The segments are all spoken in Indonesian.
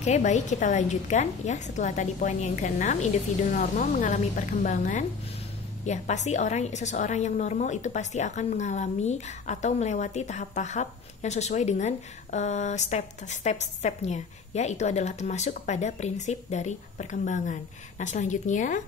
Oke, baik, kita lanjutkan ya. Setelah tadi poin yang ke-6, individu normal mengalami perkembangan. Ya, pasti seseorang yang normal itu pasti akan mengalami atau melewati tahap-tahap yang sesuai dengan step-stepnya. Ya, itu adalah termasuk kepada prinsip dari perkembangan. Nah, selanjutnya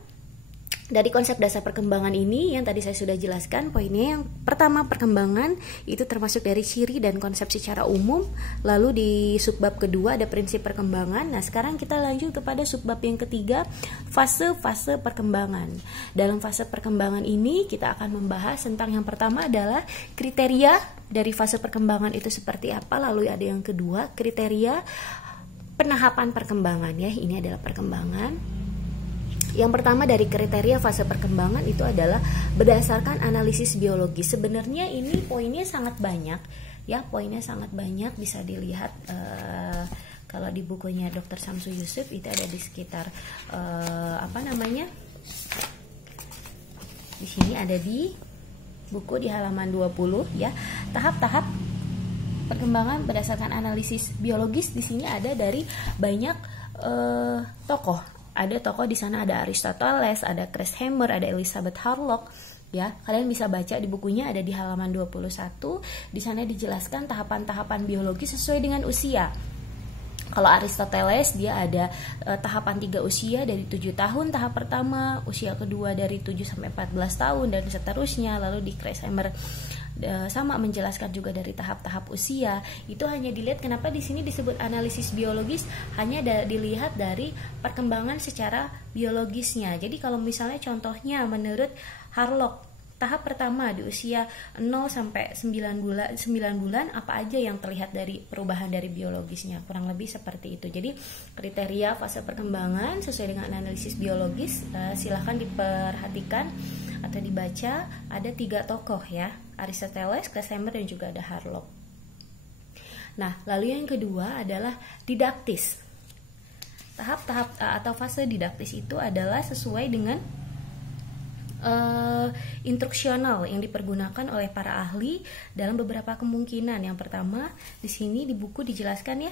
dari konsep dasar perkembangan ini yang tadi saya sudah jelaskan, poinnya yang pertama, perkembangan itu termasuk dari ciri dan konsep secara umum. Lalu di subbab kedua ada prinsip perkembangan. Nah, sekarang kita lanjut kepada subbab yang ketiga, fase-fase perkembangan. Dalam fase perkembangan ini kita akan membahas tentang yang pertama adalah kriteria dari fase perkembangan itu seperti apa. Lalu ada yang kedua, kriteria penahapan perkembangan ya. Ini adalah perkembangan. Yang pertama dari kriteria fase perkembangan itu adalah berdasarkan analisis biologis. Sebenarnya ini poinnya sangat banyak, ya, poinnya sangat banyak, bisa dilihat kalau di bukunya Dr. Samsu Yusuf itu ada di sekitar di sini ada di buku di halaman 20 ya. Tahap-tahap perkembangan berdasarkan analisis biologis di sini ada dari banyak tokoh. Ada tokoh di sana, ada Aristoteles, ada Kramer, ada Elizabeth Harlock. Ya, kalian bisa baca di bukunya, ada di halaman 21. Di sana dijelaskan tahapan-tahapan biologis sesuai dengan usia. Kalau Aristoteles dia ada tahapan 3 usia dari 7 tahun tahap pertama, usia kedua dari 7 sampai 14 tahun dan seterusnya. Lalu di Kramer sama menjelaskan juga dari tahap-tahap usia. Itu hanya dilihat, kenapa di sini disebut analisis biologis, hanya dilihat dari perkembangan secara biologisnya. Jadi kalau misalnya contohnya menurut Harlock, tahap pertama di usia 0 sampai 9 bulan apa aja yang terlihat dari perubahan dari biologisnya, kurang lebih seperti itu. Jadi kriteria fase perkembangan sesuai dengan analisis biologis, silahkan diperhatikan atau dibaca. Ada 3 tokoh ya, Aristoteles, Kramer, dan juga ada Harlock. Nah, lalu yang kedua adalah didaktis. Tahap-tahap atau fase didaktis itu adalah sesuai dengan instruksional yang dipergunakan oleh para ahli dalam beberapa kemungkinan. Yang pertama, di sini di buku dijelaskan ya,